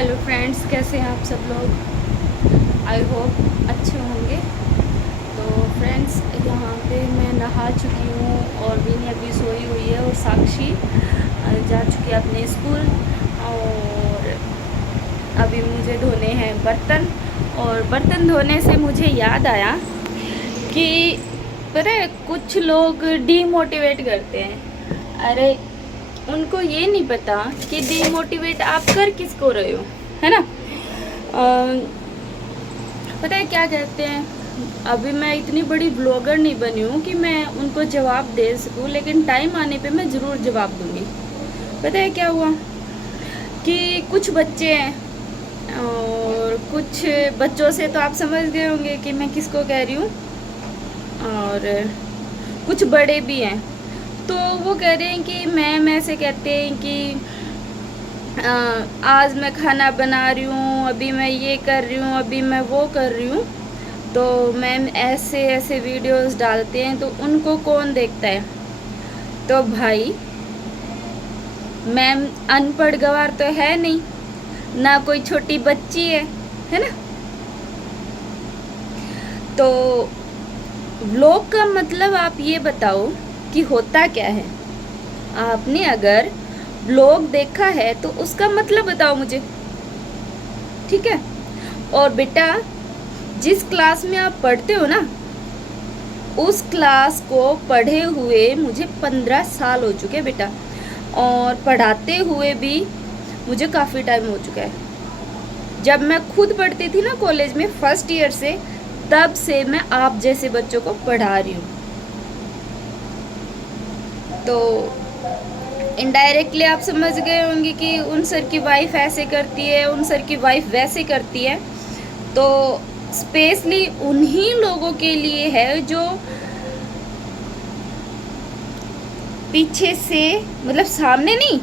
Hello friends, कैसे हैं आप सब लोग। आई होप अच्छे होंगे। तो फ्रेंड्स, यहाँ पे मैं नहा चुकी हूँ और विनी अभी सोई हुई है और साक्षी जा चुकी है अपने स्कूल। और अभी मुझे धोने हैं बर्तन। और बर्तन धोने से मुझे याद आया कि पता है कुछ लोग डीमोटिवेट करते हैं। अरे उनको ये नहीं पता कि डीमोटिवेट आप कर किसको रहे हो, है ना। पता है क्या कहते हैं, अभी मैं इतनी बड़ी ब्लॉगर नहीं बनी हूँ कि मैं उनको जवाब दे सकूँ, लेकिन टाइम आने पे मैं ज़रूर जवाब दूँगी। पता है क्या हुआ कि कुछ बच्चे हैं और कुछ बच्चों से तो आप समझ गए होंगे कि मैं किसको कह रही हूँ, और कुछ बड़े भी हैं। तो वो कह रहे हैं कि मैम ऐसे कहते हैं कि आज मैं खाना बना रही हूँ, अभी मैं ये कर रही हूँ, अभी मैं वो कर रही हूँ। तो मैम ऐसे ऐसे वीडियोस डालते हैं, तो उनको कौन देखता है। तो भाई मैम अनपढ़ गवार तो है नहीं, ना कोई छोटी बच्ची है ना। तो व्लॉग का मतलब आप ये बताओ कि होता क्या है। आपने अगर ब्लॉग देखा है तो उसका मतलब बताओ मुझे, ठीक है। और बेटा, जिस क्लास में आप पढ़ते हो ना, उस क्लास को पढ़े हुए मुझे 15 साल हो चुके हैं बेटा, और पढ़ाते हुए भी मुझे काफ़ी टाइम हो चुका है। जब मैं खुद पढ़ती थी ना कॉलेज में फर्स्ट ईयर से, तब से मैं आप जैसे बच्चों को पढ़ा रही हूँ। तो इनडायरेक्टली आप समझ गए होंगे कि उन सर की वाइफ ऐसे करती है, उन सर की वाइफ वैसे करती है। तो स्पेशली उन्हीं लोगों के लिए है जो पीछे से, मतलब सामने नहीं,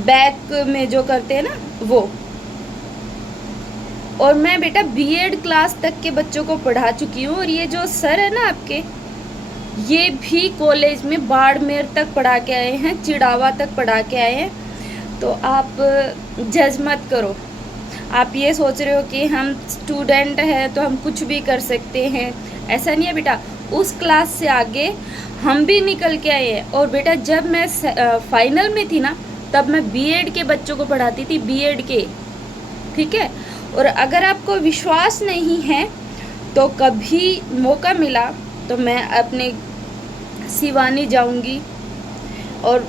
बैक में जो करते हैं ना वो। और मैं बेटा बीएड क्लास तक के बच्चों को पढ़ा चुकी हूँ, और ये जो सर है ना आपके, ये भी कॉलेज में बाड़मेर तक पढ़ा के आए हैं, चिड़ावा तक पढ़ा के आए हैं। तो आप जज मत करो। आप ये सोच रहे हो कि हम स्टूडेंट हैं तो हम कुछ भी कर सकते हैं, ऐसा नहीं है बेटा। उस क्लास से आगे हम भी निकल के आए हैं। और बेटा जब मैं फाइनल में थी ना, तब मैं बीएड के बच्चों को पढ़ाती थी, बीएड के, ठीक है। और अगर आपको विश्वास नहीं है तो कभी मौका मिला तो मैं अपने सिवानी जाऊंगी, और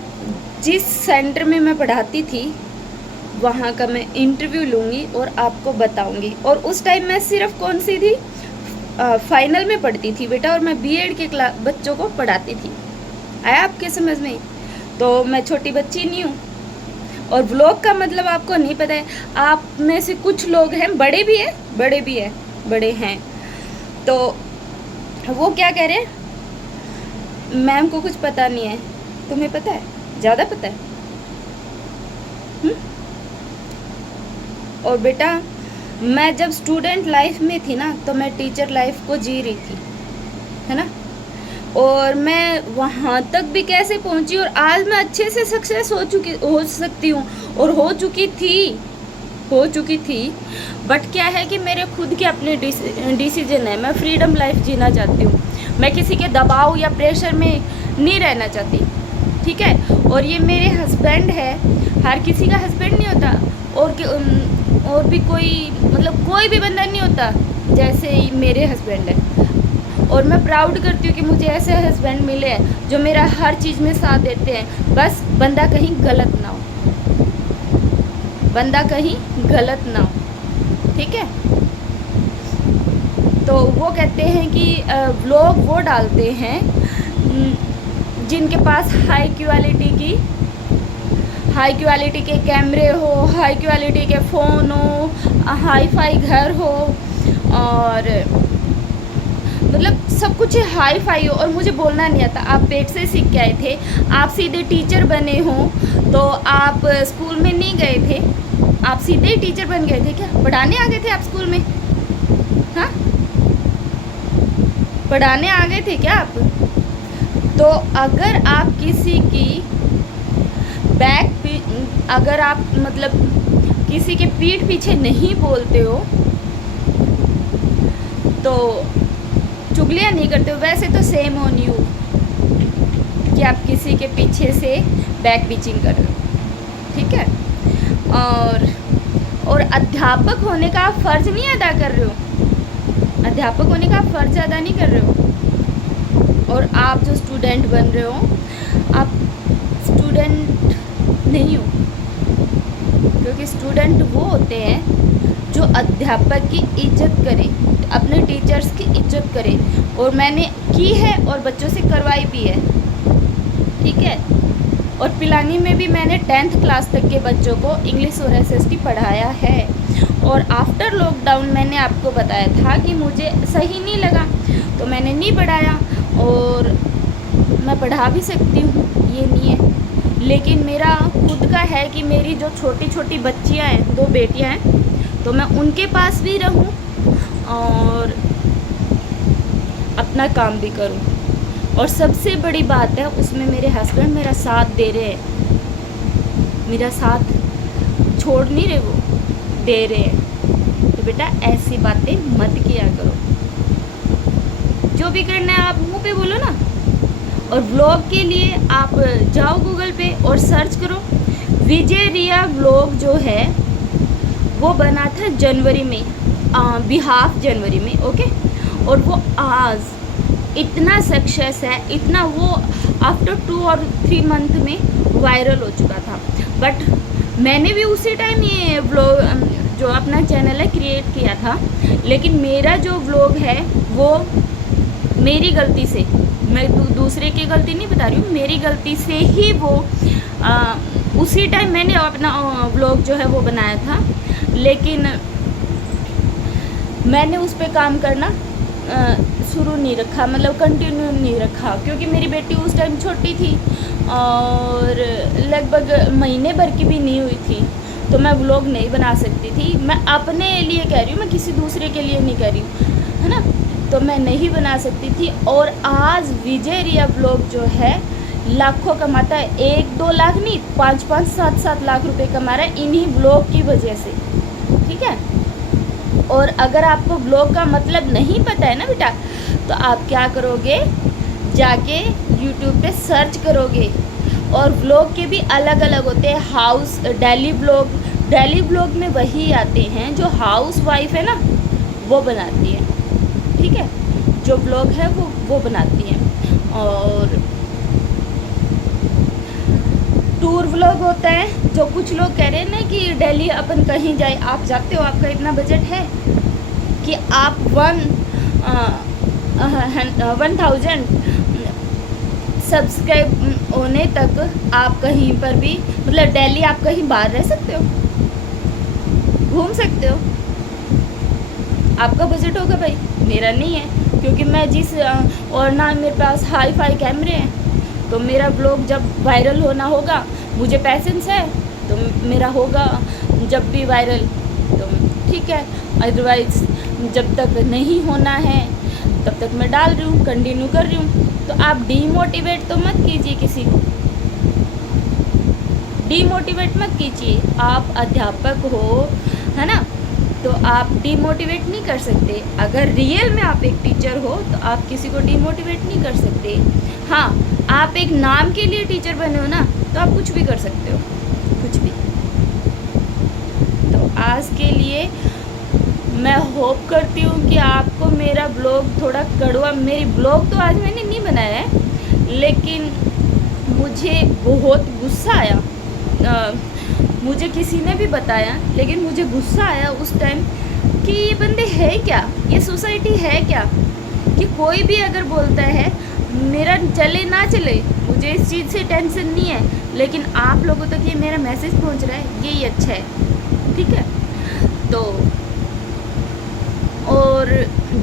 जिस सेंटर में मैं पढ़ाती थी वहाँ का मैं इंटरव्यू लूँगी और आपको बताऊंगी। और उस टाइम मैं सिर्फ कौन सी थी, फाइनल में पढ़ती थी बेटा, और मैं बीएड के बच्चों को पढ़ाती थी। आया आपके समझ में। तो मैं छोटी बच्ची नहीं हूँ। और व्लॉग का मतलब आपको नहीं पता है। आप में से कुछ लोग हैं, बड़े भी हैं, बड़े हैं। तो वो क्या कह रहे हैं, मैम को कुछ पता नहीं है। तुम्हें पता है, ज़्यादा पता है। और बेटा मैं जब स्टूडेंट लाइफ में थी ना, तो मैं टीचर लाइफ को जी रही थी, है ना। और मैं वहाँ तक भी कैसे पहुँची, और आज मैं अच्छे से सक्सेस हो सकती हूँ, और हो चुकी थी। बट क्या है कि मेरे खुद के अपने डिसीजन है। मैं फ्रीडम लाइफ जीना चाहती हूँ, मैं किसी के दबाव या प्रेशर में नहीं रहना चाहती, ठीक है। और ये मेरे हस्बैंड है, हर किसी का हस्बैंड नहीं होता, और भी कोई, मतलब कोई भी बंदा नहीं होता जैसे ही मेरे हस्बैंड है। और मैं प्राउड करती हूँ कि मुझे ऐसे हस्बैंड मिले हैं जो मेरा हर चीज़ में साथ देते हैं। बस बंदा कहीं गलत ना हो, ठीक है। तो वो कहते हैं कि व्लॉग वो डालते हैं जिनके पास हाई क्वालिटी के कैमरे हो, हाई क्वालिटी के फ़ोन हो, हाई फाई घर हो, और मतलब सब कुछ हाई फाई हो। और मुझे बोलना नहीं आता। आप पेट से सीख के आए थे, आप सीधे टीचर बने हो, तो आप स्कूल में नहीं गए थे, आप सीधे टीचर बन गए थे क्या? पढ़ाने आ गए थे आप स्कूल में? हाँ, पढ़ाने आ गए थे क्या आप? तो अगर आप किसी की अगर आप मतलब किसी के पीठ पीछे नहीं बोलते हो, तो चुगलियाँ नहीं करते हो, वैसे तो सेम ऑन यू कि आप किसी के पीछे से बैक बिचिंग कर रहे हो, ठीक है। और अध्यापक होने का आप फ़र्ज़ नहीं अदा कर रहे हो, अध्यापक होने का आप फ़र्ज़ अदा नहीं कर रहे हो। और आप जो स्टूडेंट बन रहे हो, आप स्टूडेंट नहीं हो, क्योंकि स्टूडेंट वो होते हैं जो अध्यापक की इज्जत करें, अपने टीचर्स की इज्जत करें। और मैंने की है और बच्चों से करवाई भी है, ठीक है। और पिलानी में भी मैंने 10th क्लास तक के बच्चों को इंग्लिश और SST पढ़ाया है। और आफ्टर लॉकडाउन मैंने आपको बताया था कि मुझे सही नहीं लगा तो मैंने नहीं पढ़ाया, और मैं पढ़ा भी सकती हूँ, ये नहीं है। लेकिन मेरा खुद का है कि मेरी जो छोटी छोटी बच्चियाँ हैं, 2 बेटियाँ हैं, तो मैं उनके पास भी रहूँ और अपना काम भी करूँ। और सबसे बड़ी बात है उसमें मेरे हस्बैंड मेरा साथ दे रहे हैं, मेरा साथ छोड़ नहीं रहे, वो दे रहे हैं। तो बेटा ऐसी बातें मत किया करो, जो भी करना है आप मुंह पे बोलो ना। और व्लॉग के लिए आप जाओ गूगल पे और सर्च करो, विजय रिया व्लॉग जो है वो बना था जनवरी में, बिहाफ जनवरी में, ओके। और वो आज इतना सक्सेस है, इतना, वो आफ्टर 2 और 3 मंथ में वायरल हो चुका था। बट मैंने भी उसी टाइम ये व्लॉग जो अपना चैनल है क्रिएट किया था, लेकिन मेरा जो व्लॉग है वो मेरी गलती से, मैं दूसरे की गलती नहीं बता रही हूँ, मेरी गलती से ही वो उसी टाइम मैंने अपना व्लॉग जो है वो बनाया था। लेकिन मैंने उस पर काम करना शुरू नहीं रखा, मतलब कंटिन्यू नहीं रखा, क्योंकि मेरी बेटी उस टाइम छोटी थी और लगभग महीने भर की भी नहीं हुई थी, तो मैं व्लॉग नहीं बना सकती थी। मैं अपने लिए कह रही हूँ, मैं किसी दूसरे के लिए नहीं कह रही हूँ, है ना। तो मैं नहीं बना सकती थी। और आज विजय रिया व्लॉग जो है लाखों कमाता है, 1-2 लाख नहीं, 5-5, 7-7 लाख रुपए कमा रहा है इन्हीं व्लॉग की वजह से, ठीक है। और अगर आपको व्लॉग का मतलब नहीं पता है ना बेटा, तो आप क्या करोगे, जाके यूट्यूब पे सर्च करोगे। और व्लॉग के भी अलग अलग होते हैं, हाउस, डेली व्लॉग में वही आते हैं जो हाउस वाइफ है ना वो बनाती है, ठीक है, जो व्लॉग है वो बनाती हैं। और टूर व्लॉग होता है, जो कुछ लोग कह रहे हैं ना कि दिल्ली अपन कहीं जाए, आप जाते हो, आपका इतना बजट है कि आप 1000 सब्सक्राइब होने तक आप कहीं पर भी, मतलब दिल्ली आप कहीं बाहर रह सकते हो, घूम सकते हो, आपका बजट होगा भाई, मेरा नहीं है। क्योंकि मैं और ना मेरे पास हाई फाई कैमरे हैं, तो मेरा ब्लॉग जब वायरल होना होगा, मुझे पैसेंस है तो मेरा होगा जब भी वायरल, तो ठीक है। अदरवाइज़ जब तक नहीं होना है तब तक मैं डाल रही हूँ, कंटिन्यू कर रही हूँ। तो आप डीमोटिवेट तो मत कीजिए किसी को, डीमोटिवेट मत कीजिए। आप अध्यापक हो, है ना, तो आप डीमोटिवेट नहीं कर सकते। अगर रियल में आप एक टीचर हो तो आप किसी को डीमोटिवेट नहीं कर सकते। हाँ, आप एक नाम के लिए टीचर बने हो ना, तो आप कुछ भी कर सकते हो, कुछ भी। तो आज के लिए मैं होप करती हूँ कि आपको मेरा ब्लॉग थोड़ा कड़वा, मेरी ब्लॉग तो आज मैंने नहीं बनाया है, लेकिन मुझे बहुत गुस्सा आया। मुझे किसी ने भी बताया, लेकिन मुझे गुस्सा आया उस टाइम कि ये बंदे है क्या, ये सोसाइटी है क्या, कि कोई भी अगर बोलता है मेरा चले ना चले, मुझे इस चीज़ से टेंशन नहीं है, लेकिन आप लोगों तक ये मेरा मैसेज पहुंच रहा है, यही अच्छा है, ठीक है। तो और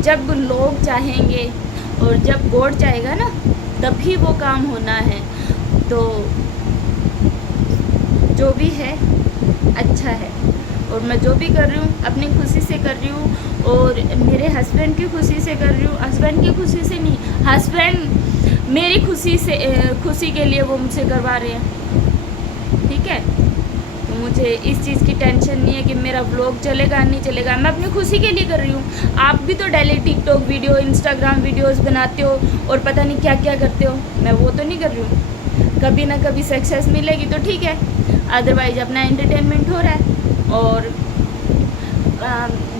जब लोग चाहेंगे और जब गॉड चाहेगा ना, तभी वो काम होना है। तो जो भी है अच्छा है, और मैं जो भी कर रही हूँ अपनी खुशी से कर रही हूँ, और मेरे हस्बैंड की खुशी से कर रही हूँ। हस्बैंड की खुशी से नहीं, हस्बैंड मेरी खुशी से, खुशी के लिए वो मुझसे करवा रहे हैं, ठीक है। तो मुझे इस चीज़ की टेंशन नहीं है कि मेरा व्लॉग चलेगा नहीं चलेगा। मैं अपनी खुशी के लिए कर रही हूँ। आप भी तो daily TikTok video, Instagram videos बनाते हो और पता नहीं क्या क्या करते हो। मैं वो तो नहीं कर रही हूँ। कभी ना कभी सक्सेस मिलेगी तो ठीक है, अदरवाइज अपना एंटरटेनमेंट हो रहा है। और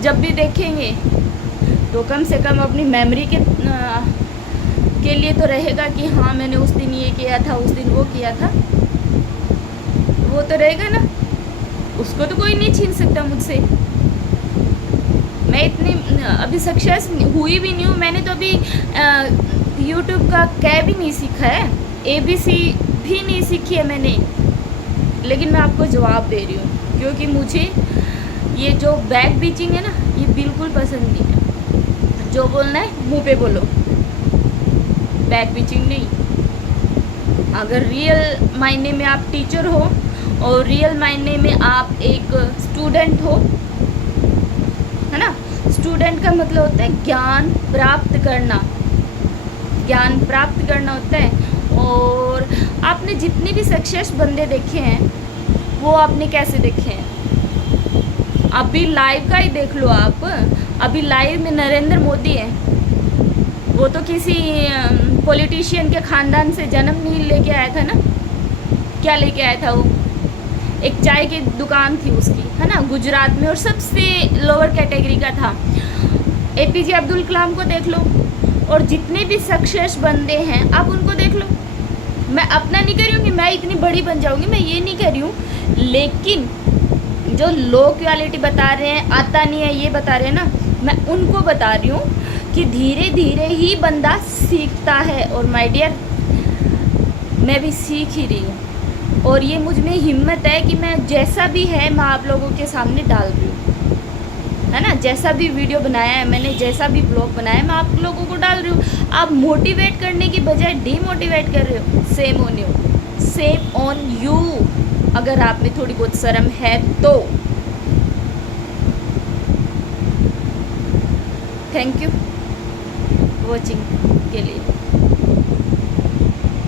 जब भी देखेंगे तो कम से कम अपनी मेमोरी के लिए तो रहेगा कि हाँ मैंने उस दिन ये किया था, उस दिन वो किया था, वो तो रहेगा ना। उसको तो कोई नहीं छीन सकता मुझसे। मैं इतनी अभी सक्सेस हुई भी नहीं हूँ। मैंने तो अभी यूट्यूब का कै भी नहीं सीखा है, ABC भी नहीं सीखी है मैंने। लेकिन मैं आपको जवाब दे रही हूँ क्योंकि मुझे ये जो बैक बीचिंग है ना, ये बिल्कुल पसंद नहीं है। जो बोलना है मुंह पे बोलो, बैक बीचिंग नहीं। अगर रियल मायने में आप टीचर हो और रियल मायने में आप एक स्टूडेंट हो, है ना। स्टूडेंट का मतलब होता है ज्ञान प्राप्त करना, ज्ञान प्राप्त करना होता है। और आपने जितने भी सक्सेस बंदे देखे हैं वो आपने कैसे देखे हैं? अभी लाइव का ही देख लो आप। अभी लाइव में नरेंद्र मोदी है, वो तो किसी पॉलिटिशियन के ख़ानदान से जन्म नहीं लेके आया था ना। क्या लेके आया था वो? एक चाय की दुकान थी उसकी, है ना, गुजरात में, और सबसे लोअर कैटेगरी का था। APJ अब्दुल कलाम को देख लो, और जितने भी सक्सेस बंदे हैं आप उनको देख लो। मैं अपना नहीं कर रही हूँ कि मैं इतनी बड़ी बन जाऊँगी, मैं ये नहीं कर रही हूँ। लेकिन जो लो क्वालिटी बता रहे हैं, आता नहीं है ये बता रहे हैं ना, मैं उनको बता रही हूँ कि धीरे धीरे ही बंदा सीखता है। और माय डियर, मैं भी सीख ही रही हूँ, और ये मुझ में हिम्मत है कि मैं जैसा भी है मैं आप लोगों के सामने डाल रही हूँ, है ना। जैसा भी वीडियो बनाया है मैंने, जैसा भी ब्लॉग बनाया है, मैं आप लोगों को डाल रही हूँ। आप मोटिवेट करने की बजाय डीमोटिवेट कर रहे हो। Same on you, same on you. अगर आप में थोड़ी बहुत शर्म है तो। थैंक यू वॉचिंग के लिए।